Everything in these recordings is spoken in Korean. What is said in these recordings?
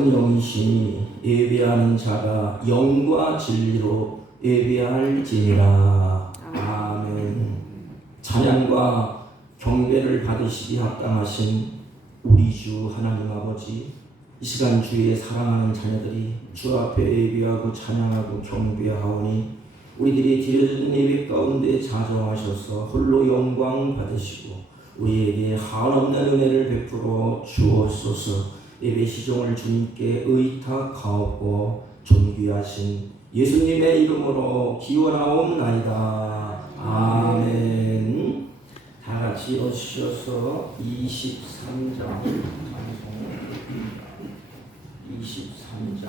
살아있는 영이시니 예배하는 자가 영과 진리로 예배할지니라. 아멘. 찬양과 경배를 받으시기 합당하신 우리 주 하나님 아버지, 이 시간 주의 사랑하는 자녀들이 주 앞에 예배하고 찬양하고 경배하오니 우리들이 드려진 예배 가운데 자정하셔서 홀로 영광 받으시고 우리에게 한없는 은혜를 베풀어 주옵소서. 예배 시종을 주님께 의탁하옵고 존귀하신 예수님의 이름으로 기원하옵나이다. 아멘. 다 같이 일어서셔서 23장 23장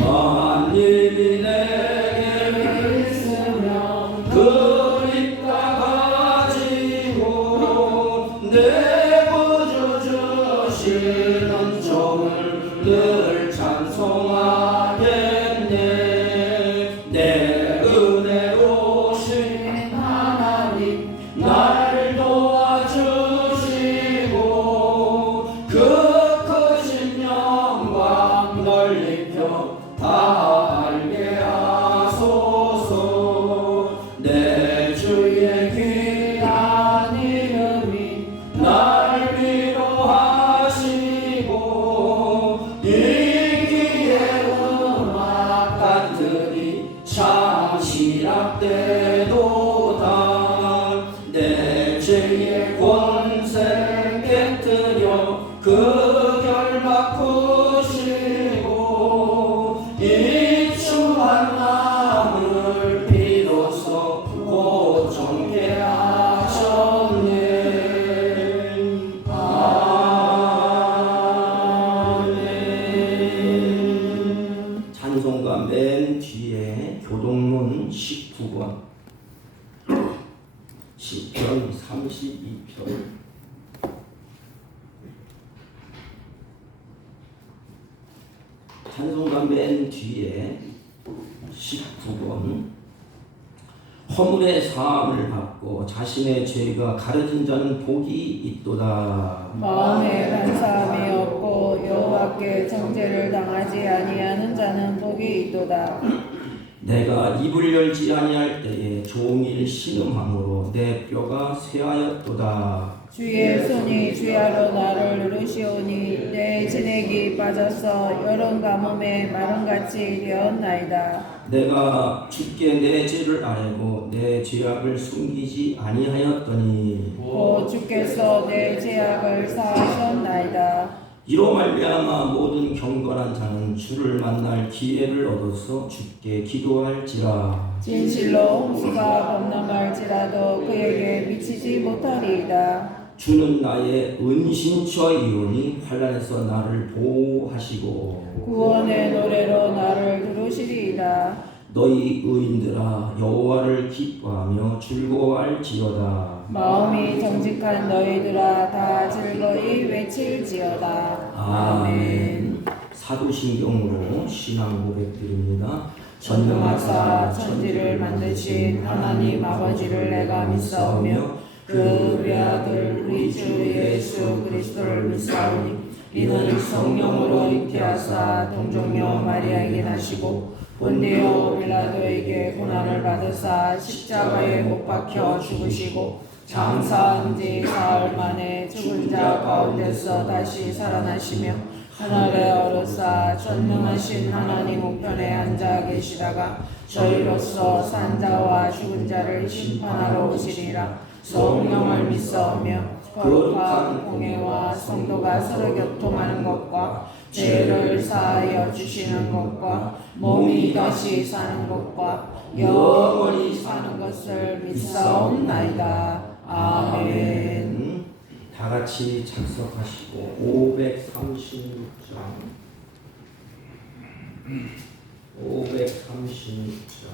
만일이 내게 있으면 그립다 가지고 내 구주 주시는 종을 늘 찬송하겠네. 내 은혜로우신 하나님 날 도와주시고 그 크신 영광 넓혀 다 알게 하소서. 내 주의 귀한 이름이 날 위로하시고 인기의 음악 같으니 참 시락되도다. 내 죄의 권세 깨뜨려 그 결박 푸시고 이충한 마음을 비로소 고정케 하셨네. 아멘. 찬송가 맨 뒤에 교동문 19번 시편 32편 찬송가 맨 뒤에 19번 허물의 사함을 받고 자신의 죄가 가려진 자는 복이 있도다. 마음에 간사함이 없고 여호와께 정죄를 당하지 아니하는 자는 복이 있도다. 내가 입을 열지 아니할 때에 종일 신음함으로 내 뼈가 쇠하였도다. 주의 손이 주야로 나를 누르시오니 내 진액이 빠져서 여름 가뭄에 마름같이 되었나이다. 내가 주께 내 죄를 아뢰고 내 죄악을 숨기지 아니하였더니 곧 주께서 내 죄악을 사하셨나이다. 이로 말미암아 모든 경건한 자는 주를 만날 기회를 얻어서 주께 기도할지라. 진실로 홍수가 범람할지라도 그에게 미치지 못하리이다. 주는 나의 은신처이오니 환난에서 나를 보호하시고 구원의 노래로 나를 부르시리이다. 너희 의인들아 여호와를 기뻐하며 즐거워할지어다. 마음이 정직한 너희들아 다 즐거이 외칠지어다. 아멘. 사도신경으로 신앙 고백드립니다. 전능하사 천지를 만드신 하나님 아버지를 내가 믿사오며 그 외아들 우리 주 예수 그리스도를 믿사오니 이는 성령으로 잉태하사 동정녀 마리아에게 나시고 본디오 빌라도에게 고난을 받으사 십자가에 못 박혀 죽으시고 장사한 지 사흘 만에 죽은 자 가운데서 다시 살아나시며 하늘에 오르사 전능하신 하나님 우편에 앉아 계시다가 저희로서 산 자와 죽은 자를 심판하러 오시리라. 성령을 믿사오며 거룩한 공예와 성도가 서로 교통하는 것과 죄를 사하여 주시는 것과 몸이 다시 사는 것과 영원히 사는 것을 믿사옵나이다. 아멘. 다 같이 작석하시고 536장 536장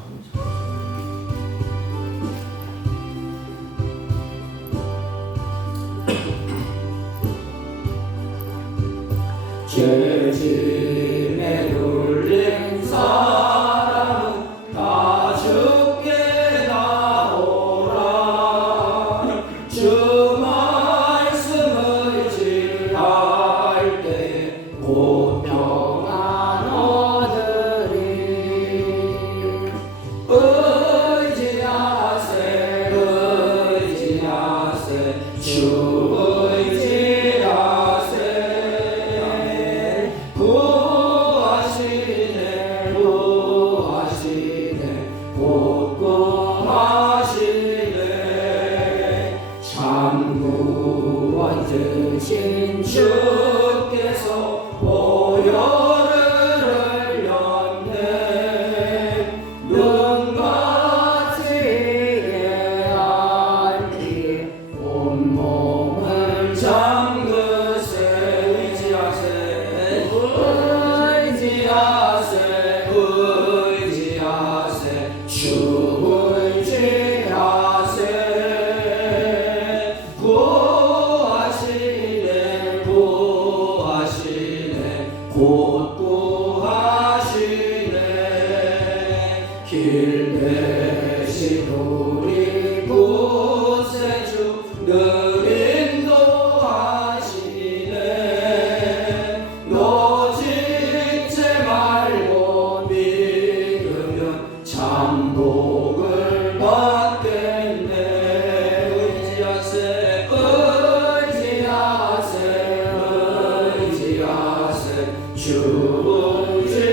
죄짐에 눌린 사람은 다 곳곳하시네 참구원 드신 주께서 보혈을 흘렸네 눈같이 예하니 온몸을 잠그세 의지하세 주 의지하세 구하시네 곧 구하시네 길 대신 우리 구세주 늘 인도하시네 노짓지 말고 믿으면 참복을 받겠네 의지하세 주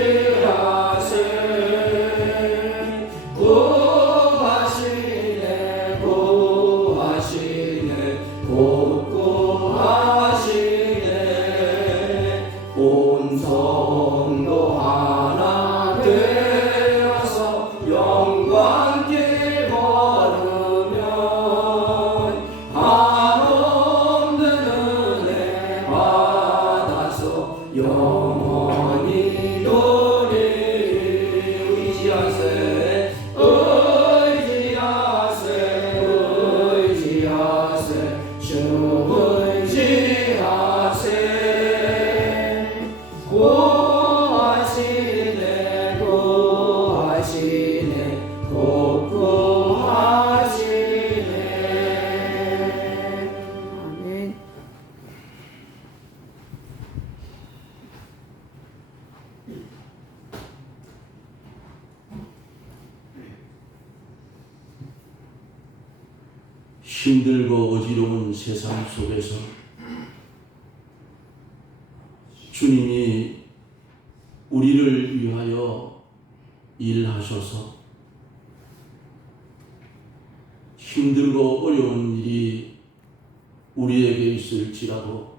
의지하세 구하시네 곧 구하시네 온 성도 하나 되어서 영광길 걸으면 한없는 은혜 받아서 영원히 누리리 의지하세 주 의지하세 구하시네 곧 구하시네 아멘. 힘들고 어지러운 세상 속에서 주님이 우리를 위하여 일하셔서 힘들고 어려운 일이 우리에게 있을지라도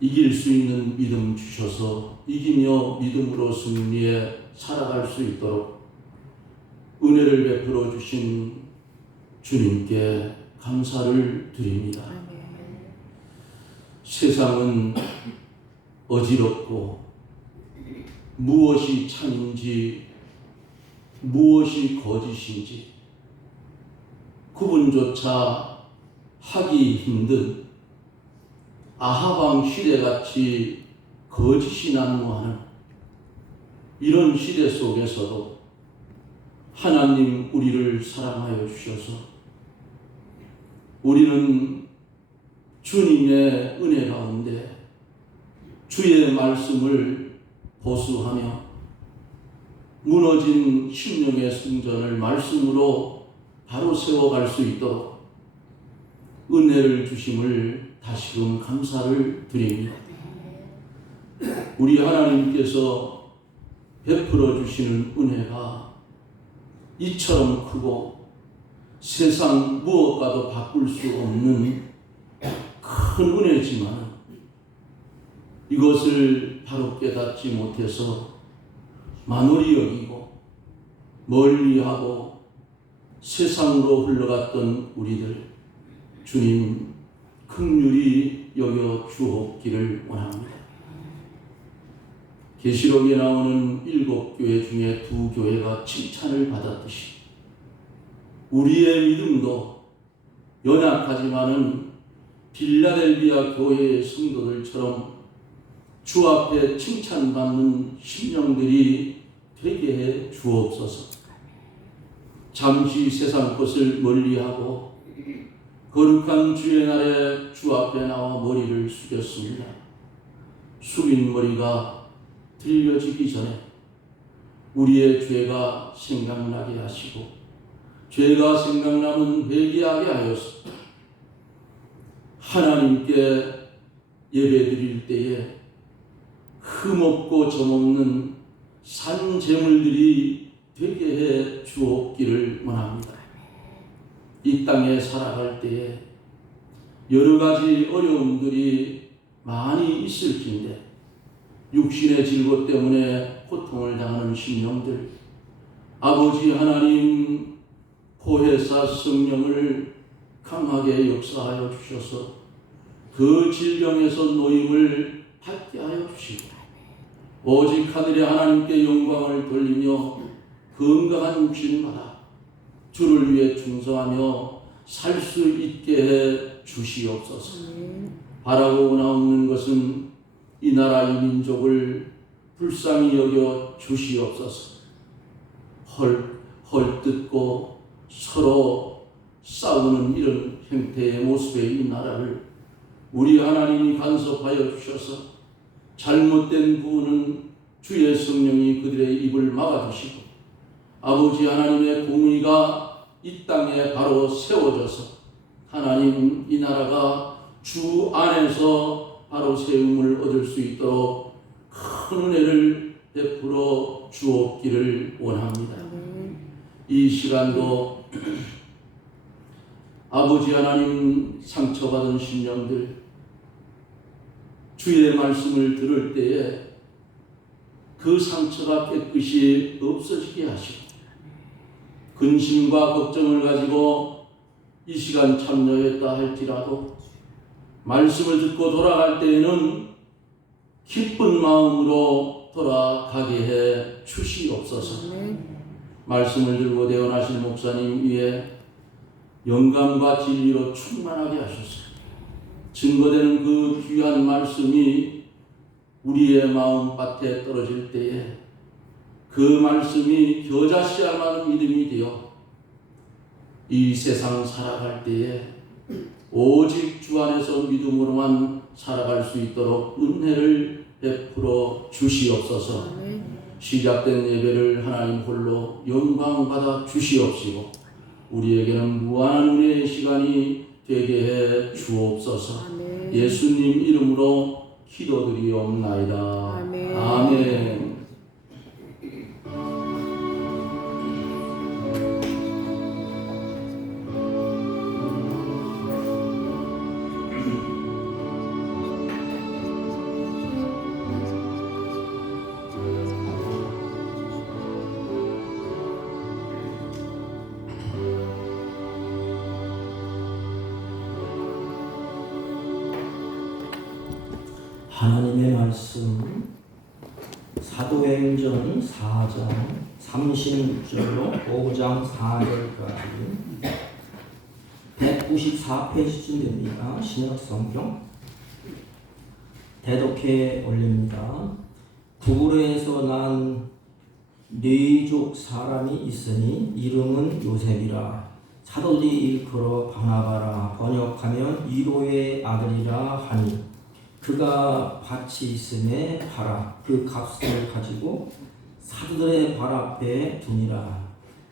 이길 수 있는 믿음 주셔서 이기며 믿음으로 승리에 살아갈 수 있도록 은혜를 베풀어 주신 주님께 감사를 드립니다. 세상은 어지럽고 무엇이 참인지 무엇이 거짓인지 구분조차 하기 힘든 아하방 시대같이 거짓이 난무하는 이런 시대 속에서도 하나님 우리를 사랑하여 주셔서 우리는 주님의 은혜 가운데 주의 말씀을 보수하며 무너진 심령의 성전을 말씀으로 바로 세워갈 수 있도록 은혜를 주심을 다시금 감사를 드립니다. 우리 하나님께서 베풀어 주시는 은혜가 이처럼 크고 세상 무엇과도 바꿀 수 없는 큰 은혜지만 이것을 바로 깨닫지 못해서 만홀히 여기고 멀리하고 세상으로 흘러갔던 우리들 주님 긍휼히 여겨 주옵기를 원합니다. 계시록에 나오는 7교회 중에 2교회가 칭찬을 받았듯이 우리의 믿음도 연약하지만은 빌라델비아 교회의 성도들처럼 주 앞에 칭찬받는 심령들이 되게 해 주옵소서. 잠시 세상 것을 멀리하고 거룩한 주의 날에 주 앞에 나와 머리를 숙였습니다. 숙인 머리가 들려지기 전에 우리의 죄가 생각나게 하시고 죄가 생각나면 회개하게 하여서 하나님께 예배드릴 때에 흠없고 점없는 산 제물들이 되게 해 이 땅에 살아갈 때에 여러 가지 어려움들이 많이 있을진데 육신의 질고 때문에 고통을 당하는 심령들, 아버지 하나님 보혜사 성령을 강하게 역사하여 주셔서 그 질병에서 노임을 받게 하여 주시고 오직 하늘의 하나님께 영광을 돌리며 건강한 육신을 받아 주를 위해 충성하며 살 수 있게 해 주시옵소서. 바라고 원하옵는 것은 이 나라 이 민족을 불쌍히 여겨 주시옵소서. 헐뜯고 서로 싸우는 이런 형태의 모습의 이 나라를 우리 하나님이 간섭하여 주셔서 잘못된 부분은 주의 성령이 그들의 입을 막아주시고 아버지 하나님의 공의가 이 땅에 바로 세워져서 하나님 이 나라가 주 안에서 바로 세움을 얻을 수 있도록 큰 은혜를 베풀어 주옵기를 원합니다. 이 시간도 아버지 하나님 상처받은 심령들 주의 말씀을 들을 때에 그 상처가 깨끗이 없어지게 하시고 근심과 걱정을 가지고 이 시간 참여했다 할지라도 말씀을 듣고 돌아갈 때에는 기쁜 마음으로 돌아가게 해 주시옵소서. 말씀을 들고 대언하실 목사님 위에 영감과 진리로 충만하게 하소서. 증거되는 그 귀한 말씀이 우리의 마음밭에 떨어질 때에 그 말씀이 겨자씨알만한 믿음이 되어 이 세상 살아갈 때에 오직 주 안에서 믿음으로만 살아갈 수 있도록 은혜를 베풀어 주시옵소서. 시작된 예배를 하나님 홀로 영광받아 주시옵시고 우리에게는 무한한 은혜의 시간이 되게 해 주옵소서. 예수님 이름으로 기도드리옵나이다. 아멘. 하나님의 말씀 사도행전 4장 36절로 5장 4절까지 194페이지쯤 됩니다. 신약성경 대독해 올립니다. 구브로에서 난 뇌족 사람이 있으니 이름은 요셉이라. 사도들이 일컬어 바나바라 번역하면 이로의 아들이라 하니 그가 밭이 있음에 팔아 그 값을 가지고 사도들의 발 앞에 두니라.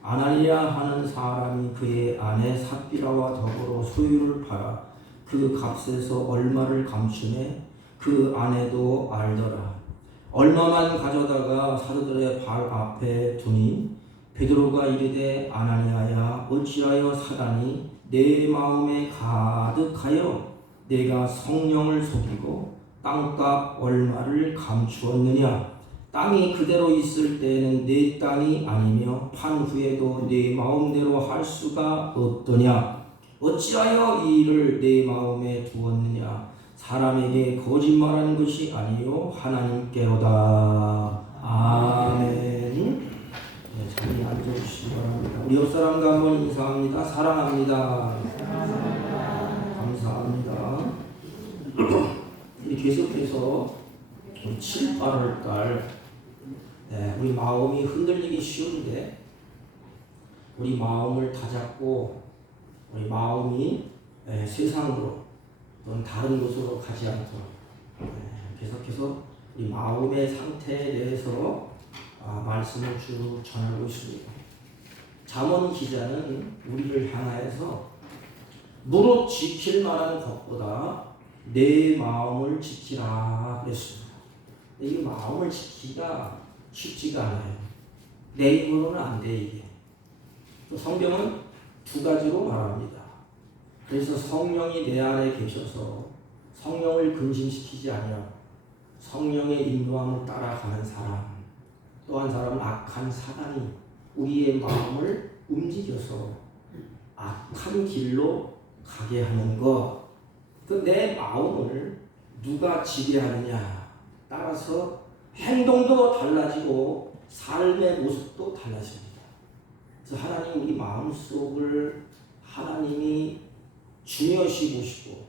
아나니아 하는 사람이 그의 아내 삽비라와 더불어 소유를 팔아 그 값에서 얼마를 감추매 그 아내도 알더라. 얼마만 가져다가 사도들의 발 앞에 두니 베드로가 이르되 아나니아야 어찌하여 사단이 내 마음에 가득하여 내가 성령을 속이고 땅값 얼마를 감추었느냐. 땅이 그대로 있을 때에는 내 땅이 아니며 판 후에도 내 마음대로 할 수가 없더냐. 어찌하여 이 일을 내 마음에 두었느냐. 사람에게 거짓말하는 것이 아니요 하나님께로다. 아멘. 네, 자리에 앉아주시기 바랍니다. 우리 옆 사람과 한번 인사합니다. 사랑합니다. 감사합니다. 우리 계속해서 7, 8월 달 우리 마음이 흔들리기 쉬운데 우리 마음을 다잡고 우리 마음이 세상으로 또는 다른 곳으로 가지 않도록 계속해서 우리 마음의 상태에 대해서 말씀을 쭉 전하고 있습니다. 잠언 기자는 우리를 향하여서 무릇 지킬 만한 것보다 내 마음을 지키라 그랬습니다. 이 마음을 지키기가 쉽지가 않아요. 내 힘으로는 안 돼 이게. 또 성경은 두 가지로 말합니다. 그래서 성령이 내 안에 계셔서 성령을 근심시키지 아니하고 성령의 인도함을 따라가는 사람, 또 한 사람은 악한 사단이 우리의 마음을 움직여서 악한 길로 가게 하는 것. 그 내 마음을 누가 지배하느냐 따라서 행동도 달라지고 삶의 모습도 달라집니다. 그래서 하나님 우리 마음속을 하나님이 중요시 보시고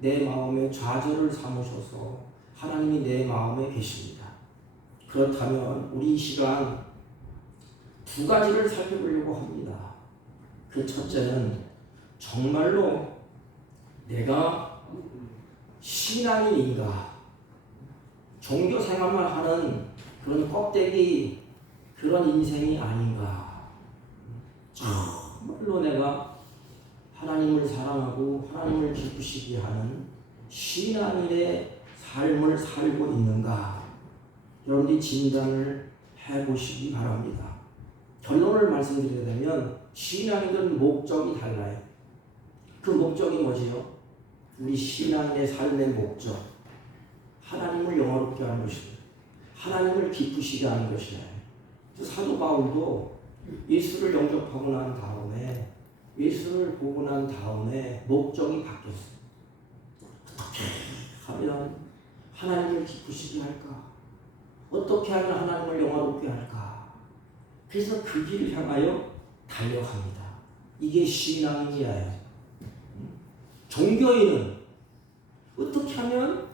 내 마음의 좌절을 삼으셔서 하나님이 내 마음에 계십니다. 그렇다면 우리 이 시간 두 가지를 살펴보려고 합니다. 그 첫째는 정말로 내가 신앙인인가, 종교 생활만 하는 그런 껍데기 그런 인생이 아닌가, 정말로 내가 하나님을 사랑하고 하나님을 기쁘시게 하는 신앙인의 삶을 살고 있는가, 여러분들이 진단을 해보시기 바랍니다. 결론을 말씀드리자면 신앙인들은 목적이 달라요. 그 목적이 뭐지요? 우리 신앙인의 삶의 목적, 하나님을 영화롭게 하는 것입니다. 하나님을 기쁘시게 하는 것이에요. 사도 바울도 예수를 영접하고 난 다음에, 예수를 보고 난 다음에 목적이 바뀌었어요. 어떻게 하면 하나님을 기쁘시게 할까? 어떻게 하면 하나님을 영화롭게 할까? 그래서 그 길을 향하여 달려갑니다. 이게 신앙이에요. 종교인은 어떻게 하면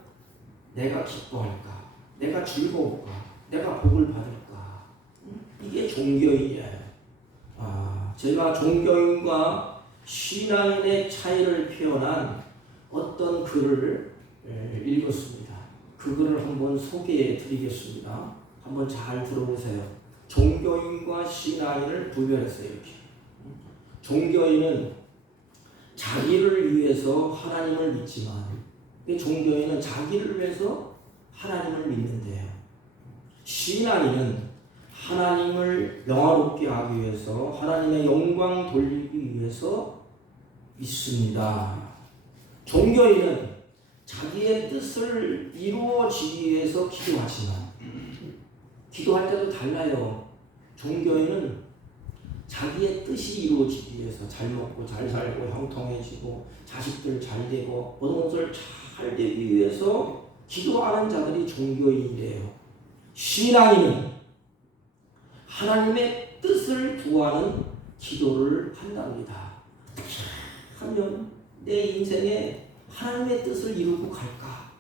내가 기뻐할까? 내가 즐거울까? 내가 복을 받을까? 이게 종교인이에요. 제가 종교인과 신앙인의 차이를 표현한 어떤 글을 읽었습니다. 그 글을 한번 소개해 드리겠습니다. 한번 잘 들어보세요. 종교인과 신앙인을 구별했어요. 이렇게. 종교인은 자기를 위해서 하나님을 믿지만, 종교인은 자기를 위해서 하나님을 믿는데요. 신앙인은 하나님을 영화롭게 하기 위해서, 하나님의 영광 돌리기 위해서 믿습니다. 종교인은 자기의 뜻을 이루어지기 위해서 기도하지만, 기도할 때도 달라요. 종교인은 자기의 뜻이 이루어지기 위해서 잘 먹고 잘 살고 형통해지고 자식들 잘 되고 모든 것을 잘 되기 위해서 기도하는 자들이 종교인이래요. 신앙인은 하나님의 뜻을 구하는 기도를 한답니다. 하면 내 인생에 하나님의 뜻을 이루고 갈까?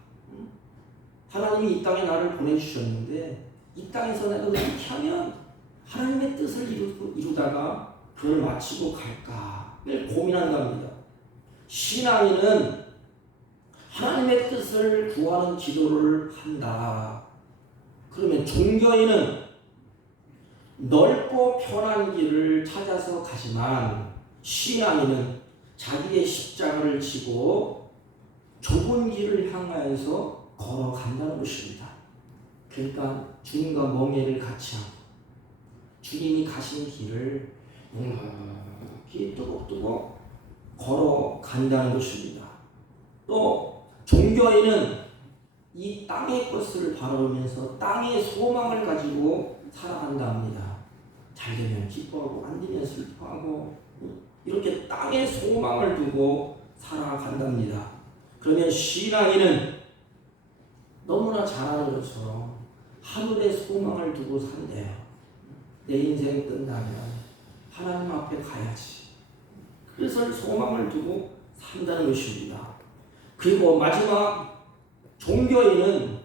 하나님이 이 땅에 나를 보내주셨는데 이 땅에서 내가 어떻게 하면 하나님의 뜻을 이루다가 그걸 마치고 갈까? 늘 고민한답니다. 신앙인은 하나님의 뜻을 구하는 기도를 한다. 그러면 종교인은 넓고 편한 길을 찾아서 가지만 신앙인은 자기의 십자가를 지고 좁은 길을 향하여서 걸어간다는 것입니다. 그러니까 주님과 멍에를 같이 하고 주님이 가신 길을 묵묵히 뚜벅뚜벅 걸어간다는 것입니다. 또 종교인은 이 땅의 것을 바라보면서 땅의 소망을 가지고 살아간다 합니다. 잘 되면 기뻐하고 안 되면 슬퍼하고 이렇게 땅의 소망을 두고 살아간답니다. 그러면 신앙인은 너무나 잘 아는 것처럼 하늘의 소망을 두고 산대요. 내 인생 끝나면 하나님 앞에 가야지. 그래서 소망을 두고 산다는 것입니다. 그리고 마지막 종교인은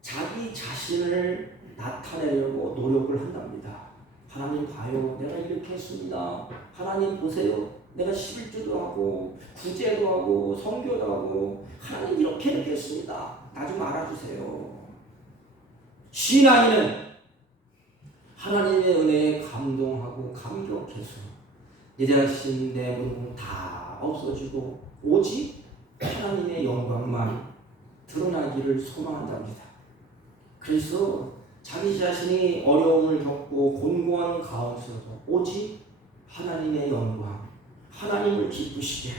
자기 자신을 나타내려고 노력을 한답니다. 하나님 봐요. 내가 이렇게 했습니다. 하나님 보세요. 내가 11조도 하고 구제도 하고 선교도 하고 하나님 이렇게 했습니다. 나 좀 알아주세요. 신앙인은 하나님의 은혜에 감동하고 감격해서 내 자신 내 모든 다 없어지고 오직 하나님의 영광만 드러나기를 소망한답니다. 그래서 자기 자신이 어려움을 겪고 곤고한 가운데서도 오직 하나님의 영광, 하나님을 기쁘시게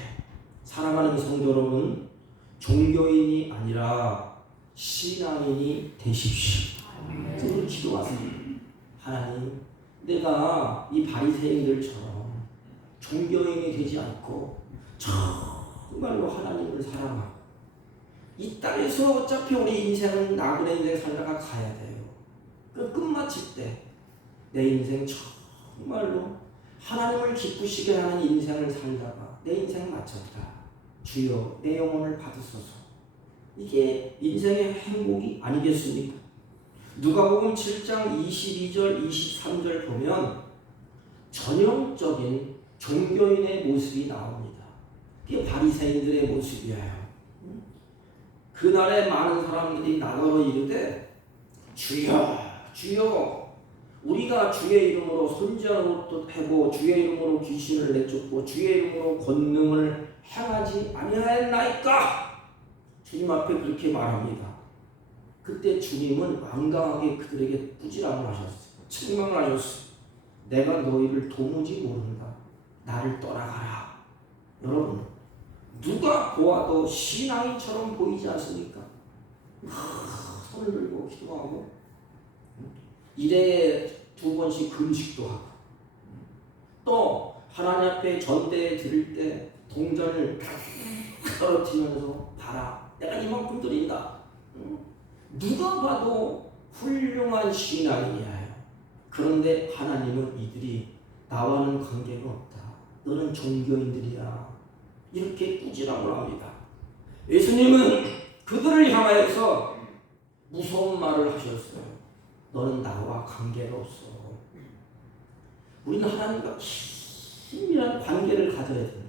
사랑하는 성도 여러분, 종교인이 아니라 신앙인이 되십시오. 그걸 기도하세요. 하나님, 내가 이 바리새인들처럼 종교인이 되지 않고 정말로 하나님을 사랑하고 이 땅에서 어차피 우리 인생은 나그네 인생 살다가 가야 돼요. 그 끝마칠 때 내 인생 정말로 하나님을 기쁘시게 하는 인생을 살다가 내 인생 마쳤다. 주여 내 영혼을 받으소서. 이게 인생의 행복이 아니겠습니까? 누가복음 7장 22절 23절 보면 전형적인 종교인의 모습이 나옵니다. 그게 바리새인들의 모습이에요. 그날에 많은 사람들이 나더러 이르되 주여 주여 우리가 주의 이름으로 선지자로 하고 주의 이름으로 귀신을 내쫓고 주의 이름으로 권능을 행하지 아니하였나이까? 주님 앞에 그렇게 말합니다. 그때 주님은 완강하게 그들에게 꾸지람을 하셨어요. 책망을 하셨어요. 내가 너희를 도무지 모른다. 나를 떠나가라. 여러분, 누가 보아도 신앙인처럼 보이지 않습니까? 손을 들고 기도하고 일에 2번씩 금식도 하고 또 하나님 앞에 전대에 드릴 때 동전을 떨어뜨리면서 봐라, 내가 이만큼 드린다. 누가 봐도 훌륭한 신앙이야. 그런데 하나님은 이들이 나와는 관계가 없다. 너는 종교인들이야. 이렇게 꾸지람을 합니다. 예수님은 그들을 향하여서 무서운 말을 하셨어요. 너는 나와 관계가 없어. 우리는 하나님과 긴밀한 관계를 가져야 됩니다.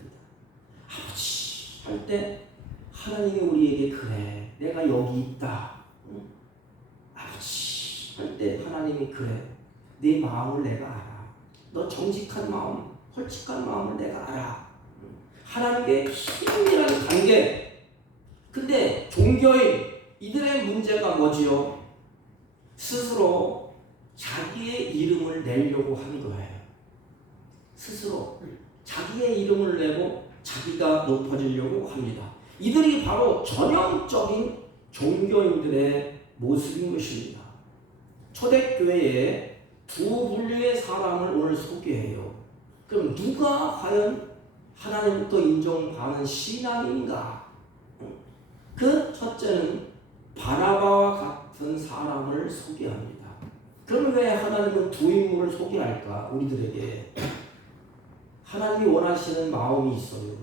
아버지 할 때 하나님이 우리에게 그래, 내가 여기 있다. 아버지 할 때 하나님이 그래, 내 마음을 내가 알아. 너 정직한 마음, 홀쭉한 마음을 내가 알아. 하나님께 긴밀한 관계. 근데 종교인 이들의 문제가 뭐지요? 스스로 자기의 이름을 내려고 하는 거예요. 스스로 자기의 이름을 내고 자기가 높아지려고 합니다. 이들이 바로 전형적인 종교인들의 모습인 것입니다. 초대교회에 두 분류의 사람을 오늘 소개해요. 그럼 누가 과연 하나님부터 인정받는 신앙인가? 그 첫째는 바나바와 같은 사람을 소개합니다. 그럼 왜 하나님은 두 인물을 소개할까? 우리들에게 하나님이 원하시는 마음이 있어요.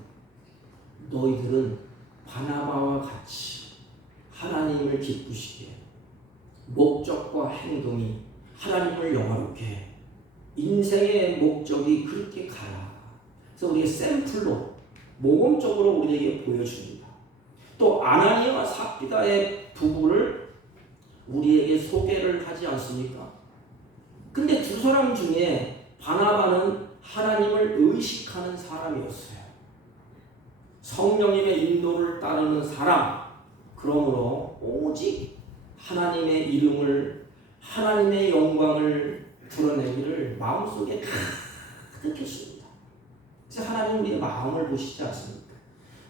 너희들은 바나바와 같이 하나님을 기쁘시게, 목적과 행동이 하나님을 영화롭게 해. 인생의 목적이 그렇게 가라. 그래서 우리가 샘플로 모범적으로 우리에게 보여줍니다. 또 아나니아와 삽비다의 부부를 우리에게 소개를 하지 않습니까? 근데 두 사람 중에 바나바는 하나님을 의식하는 사람이었어요. 성령님의 인도를 따르는 사람. 그러므로 오직 하나님의 이름을, 하나님의 영광을 드러내기를 마음속에 가득했습니다. 그래서 하나님 우리의 마음을 보시지 않습니까?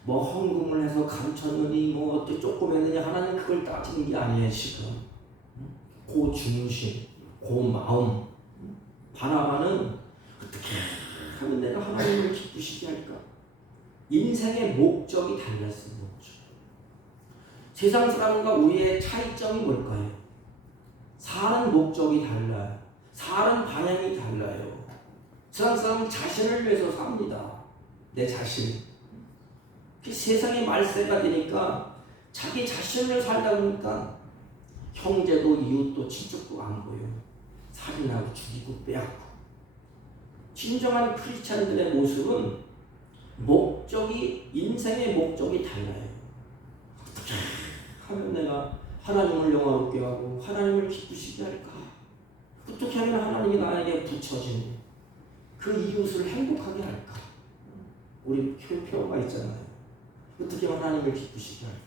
뭐 헌금을 해서 감췄느니 뭐 어떻게 조금 했느냐, 하나님 그걸 따지는 게 아니에요. 지금 그 중심, 그 마음. 바나바는 어떻게 하면 내가 하나님을 기쁘시게 할까? 인생의 목적이 달랐어요. 목적. 세상 사람과 우리의 차이점이 뭘까요? 사는 목적이 달라요. 사는 방향이 달라요. 세상 사람은 자신을 위해서 삽니다. 내 자신. 세상의 말세가 되니까 자기 자신을 살다 보니까 형제도 이웃도 친척도 안 보여. 살인하고 죽이고 빼앗고. 진정한 크리스찬들의 모습은 목적이, 인생의 목적이 달라요. 어떻게 하면 내가 하나님을 영화롭게 하고 하나님을 기쁘시게 할까? 어떻게 하면 하나님이 나에게 붙여진 그 이웃을 행복하게 할까? 우리 표어가 있잖아요. 어떻게 하면 하나님을 기쁘시게 할까?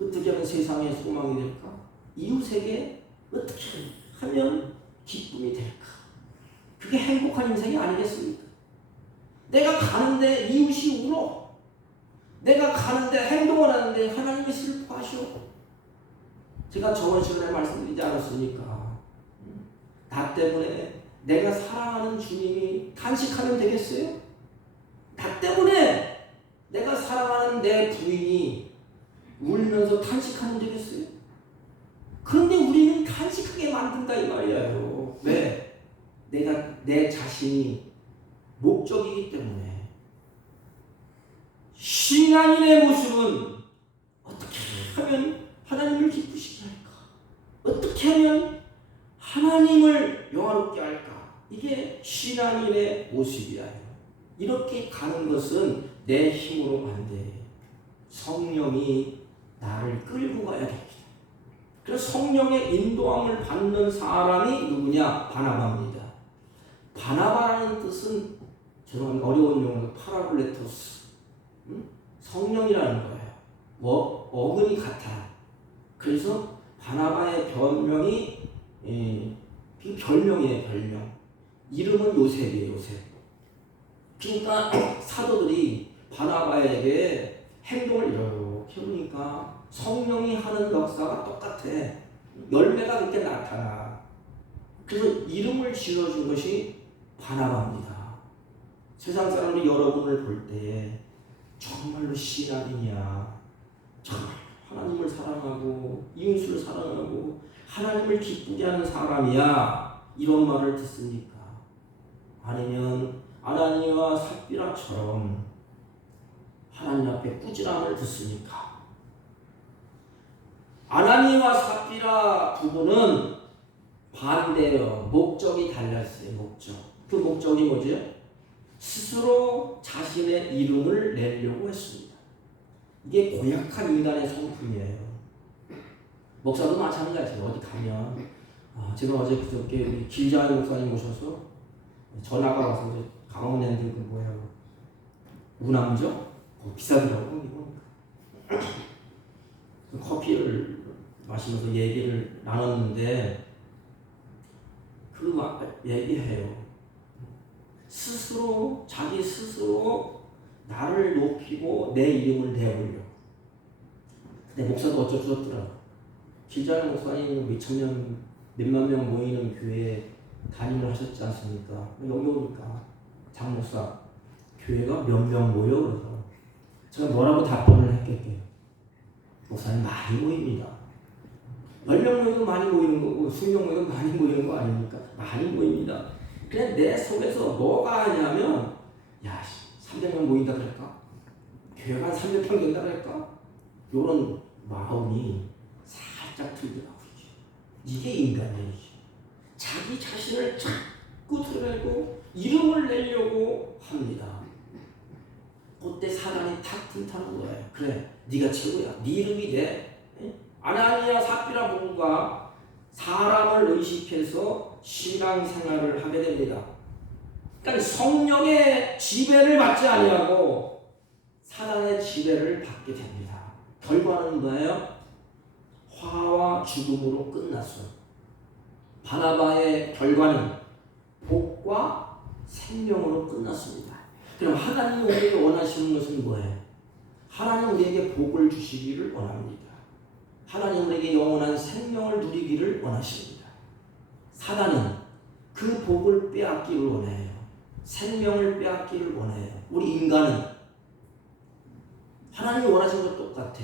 어떻게 하면 세상의 소망이 될까? 이웃에게 어떻게 하면 기쁨이 될까? 그게 행복한 인생이 아니겠습니까? 내가 가는데 이웃이 울어. 내가 가는데 행동을 하는데 하나님이 슬퍼하셔. 제가 저번 시간에 말씀드리지 않았습니까? 나 때문에 내가 사랑하는 주님이 탄식하면 되겠어요? 나 때문에 내가 사랑하는 내 부인이 울면서 탄식하면 되겠어요? 그런데 우리는 탄식하게 만든다 이 말이에요. 왜? 내가 내 자신이 목적이기 때문에. 신앙인의 모습은 어떻게 하면 하나님을 기쁘시게 할까? 어떻게 하면 하나님을 영화롭게 할까? 이게 신앙인의 모습이야. 이렇게 가는 것은 내 힘으로 안 돼. 성령이 나를 끌고 가야 됩니다. 그래서 성령의 인도함을 받는 사람이 누구냐? 바나바입니다. 바나바라는 뜻은 죄송합니다. 어려운 용어로 파라클레토스. 성령이라는 거예요. 어근이 같아. 그래서 바나바의 별명이 별명이에요. 별명. 이름은 요셉이에요. 요셉. 그러니까 사도들이 바나바에게 행동을 이렇게 하니까 성령이 하는 역사가 똑같아. 열매가 그렇게 나타나. 그래서 이름을 지어준 것이 바나바입니다. 세상 사람들이 여러분을 볼 때에 정말로 신앙이냐, 정말 하나님을 사랑하고 이웃을 사랑하고 하나님을 기쁘게 하는 사람이야, 이런 말을 듣습니까? 아니면 아나니아와 삽비라처럼 하나님 앞에 꾸지람을 듣습니까? 아나니아와 삽비라 부부는 반대예요. 목적이 달랐어요. 목적. 그 목적이 뭐죠? 스스로 자신의 이름을 내려고 했습니다. 이게 고약한 인간의 성품이에요. 목사도 마찬가지예요. 어디 가면 제가 어제 그저께 우리 길자의 목사님 오셔서 전화가 와서 이제 강원랜드 그 뭐야 우남죠? 비싸더라고 이거. 커피를 마시면서 얘기를 나눴는데 얘기해요. 스스로 자기 스스로 나를 높이고 내 이름을 내보려. 근데 목사도 어쩔 수 없더라. 길자의 목사님 몇만 명 모이는 교회에 담임을 하셨지 않습니까? 여기 오니까 장 목사 교회가 몇 명 모여 그래서 제가 뭐라고 답변을 했겠게요. 목사님 많이 모입니다. 10명 모이면 많이 모이는 거고 20명 모이면 많이 모이는 거 아닙니까? 많이 모입니다. 그냥 내 속에서 뭐가 하냐면 300명 모인다 그럴까? 교회가 300평 된다 그럴까? 이런 마음이 살짝 들더라고요. 이게 인간이에요. 자기 자신을 자꾸 드러내고 이름을 내려고 합니다. 그때 사단이 탁 틈타는 거예요. 그래, 네가 최고야. 네 이름이 돼. 아나니아 삽비라 부부가 사람을 의식해서 신앙생활을 하게 됩니다. 그러니까 성령의 지배를 받지 아니하고 사단의 지배를 받게 됩니다. 결과는 뭐예요? 화와 죽음으로 끝났어요. 바나바의 결과는 복과 생명으로 끝났습니다. 그럼 하나님 우리에게 원하시는 것은 뭐예요? 하나님 우리에게 복을 주시기를 원합니다. 하나님 우리에게 영원한 생명을 누리기를 원하십니다. 사단은 그 복을 빼앗기를 원해요. 생명을 빼앗기를 원해요. 우리 인간은 하나님이 원하시는 것 똑같아.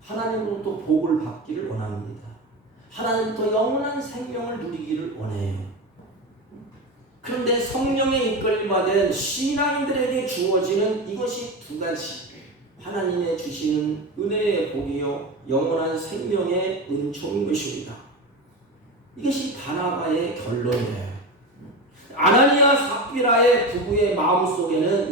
하나님으로부터 복을 받기를 원합니다. 하나님부터 영원한 생명을 누리기를 원해요. 그런데 성령의 이끌림받은 신앙인들에게 주어지는 이것이 두 가지. 하나님의 주시는 은혜의 복이요 영원한 생명의 은총인 것입니다. 이것이 바나바의 결론이에요. 아나니아 삽비라의 부부의 마음속에는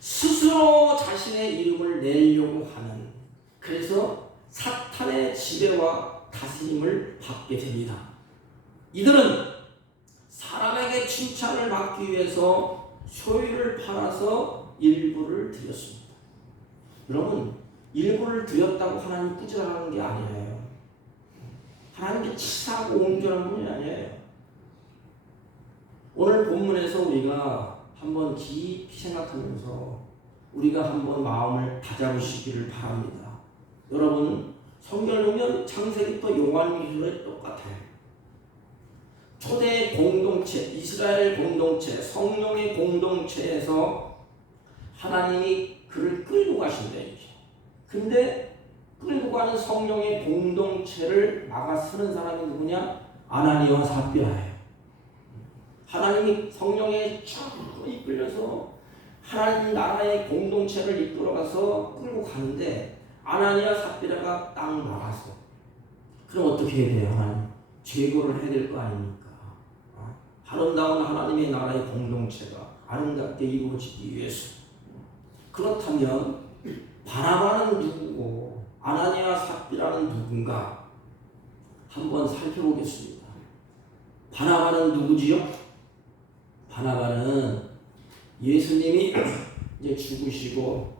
스스로 자신의 이름을 내려고 하는, 그래서 사탄의 지배와 다스림을 받게 됩니다. 이들은 사람에게 칭찬을 받기 위해서 소유를 팔아서 일부를 드렸습니다. 여러분, 일부를 드렸다고 하나님 꾸짖어하는 게 아니에요. 하나님께 치사하고 온전한 분이 아니에요. 오늘 본문에서 우리가 한번 깊이 생각하면서 우리가 한번 마음을 다잡으시기를 바랍니다. 여러분, 성경을 보면 창세기부터 요한계시록에 똑같아요. 초대 공동체, 이스라엘 공동체, 성령의 공동체에서 하나님이 그를 끌고 가신다 이게. 근데 끌고 가는 성령의 공동체를 막아서는 사람이 누구냐? 아나니아와 삽비라예요. 하나님이 성령에 쭉 이끌려서 하나님 나라의 공동체를 이끌어가서 끌고 가는데 아나니아 삽비라가 딱 막아서. 그럼 어떻게 해야 돼요? 하나님 제거를 해야 될 거 아닙니까? 아름다운 하나님의 나라의 공동체가 아름답게 이루어지기 위해서. 그렇다면 바나바는 누구고 아나니아 삽비라는 누군가 한번 살펴보겠습니다. 바나바는 누구지요? 바나바는 예수님이 이제 죽으시고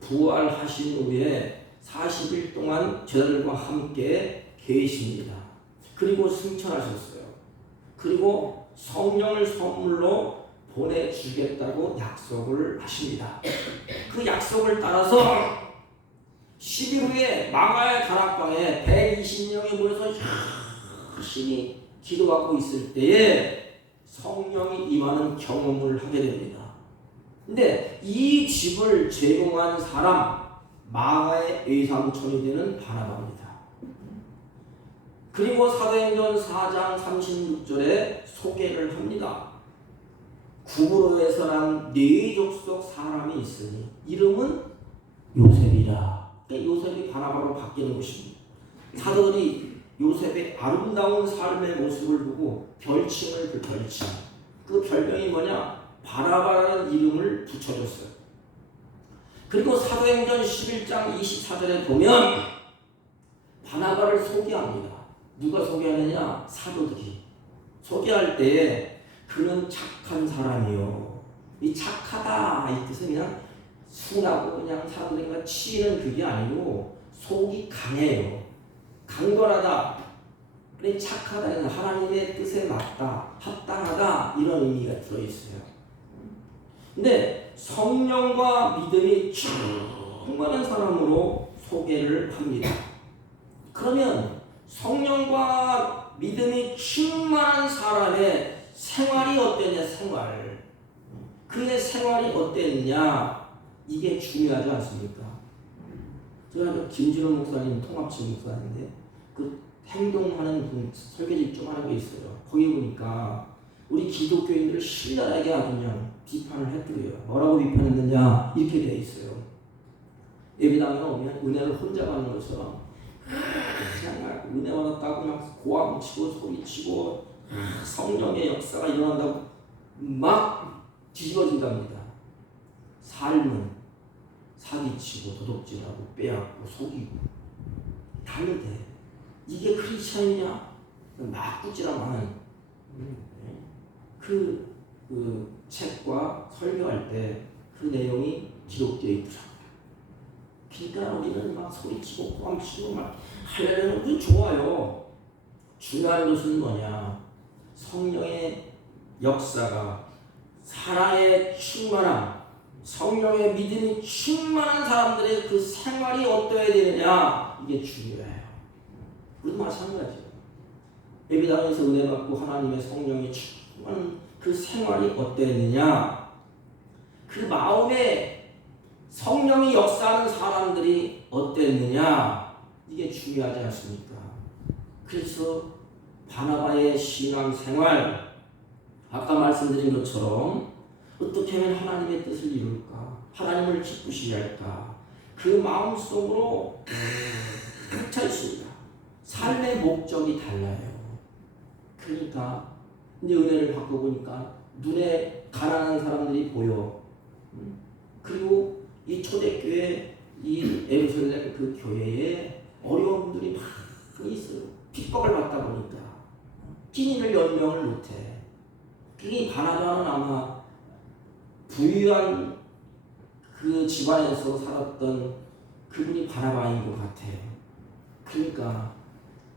부활하신 후에 40일 동안 저들과 함께 계십니다. 그리고 승천하셨어요. 그리고 성령을 선물로 보내주겠다고 약속을 하십니다. 그 약속을 따라서 10일 후에 마가의 다락방에 120명이 모여서 열심히 기도하고 있을 때에 성령이 임하는 경험을 하게 됩니다. 근데 이 집을 제공한 사람, 마가의 외삼촌이 되는 바나바입니다. 그리고 사도행전 4장 36절에 소개를 합니다. 구브로에서 난 네 족속 사람이 있으니 이름은 요셉이라. 그러니까 요셉이 바나바로 바뀌는 것입니다. 사도들이 요셉의 아름다운 삶의 모습을 보고 별칭을 별칭. 그 별명이 뭐냐? 바나바라는 이름을 붙여줬어요. 그리고 사도행전 11장 24절에 보면 바나바를 소개합니다. 누가 소개하느냐? 사도들이. 소개할 때에 그는 착한 사람이요. 이 착하다 이 뜻은 그냥 순하고 그냥 사람들이 치이는 그게 아니고 속이 강해요. 강건하다. 그래 착하다. 하나님의 뜻에 맞다. 합당하다. 이런 의미가 들어있어요. 근데 성령과 믿음이 충만한 사람으로 소개를 합니다. 그러면 성령과 믿음이 충만한 사람의 생활이 어땠냐? 생활. 그의 생활이 어땠냐? 이게 중요하지 않습니까? 제가 김진호 목사님 통합진 목사인데 그 행동하는 분 설계집 좀 하는 게 있어요. 거기 보니까 우리 기독교인들을 신랄하게 아주 그냥 비판을 했더래요. 뭐라고 비판했느냐? 이렇게 돼 있어요. 예배당에 오면 은혜를 혼자 받는 것처럼 그냥 은혜 받았다고 막 고함치고 소리치고 성령의 역사가 일어난다고 막 뒤집어진답니다. 삶은 사기치고 도둑질하고 빼앗고 속이고 다른데 이게 크리스천이냐? 막 꾸지람하는 그 책과 설교할 때 그 내용이 기록되어 있더라고요. 그러니까 우리는 막 소리치고 고함치고 막 하려면 우리 좋아요. 중요한 것은 뭐냐? 성령의 역사가 사랑의 충만함, 성령의 믿음이 충만한 사람들의 그 생활이 어떠해야 되느냐? 이게 중요해요. 우리도 마찬가지예요. 예배당에서 은혜 받고 하나님의 성령이 충만한 그 생활이 어땠느냐? 그 마음에 성령이 역사하는 사람들이 어땠느냐? 이게 중요하지 않습니까? 그래서 바나바의 신앙생활, 아까 말씀드린 것처럼 어떻게 하면 하나님의 뜻을 이룰까? 하나님을 기쁘시게 할까? 그 마음속으로 갇혀 있습니다. 삶의 목적이 달라요. 그러니까 이제 은혜를 받고 보니까 눈에 가난한 사람들이 보여. 그리고 이 초대교회 이 예루살렘 그 교회에 어려운 분들이 많이 있어요. 핍박을 받다 보니까 끼니를 연명을 못해. 이 바나바는 아마 부유한 그 집안에서 살았던 그분이 바나바인 것 같아요. 그러니까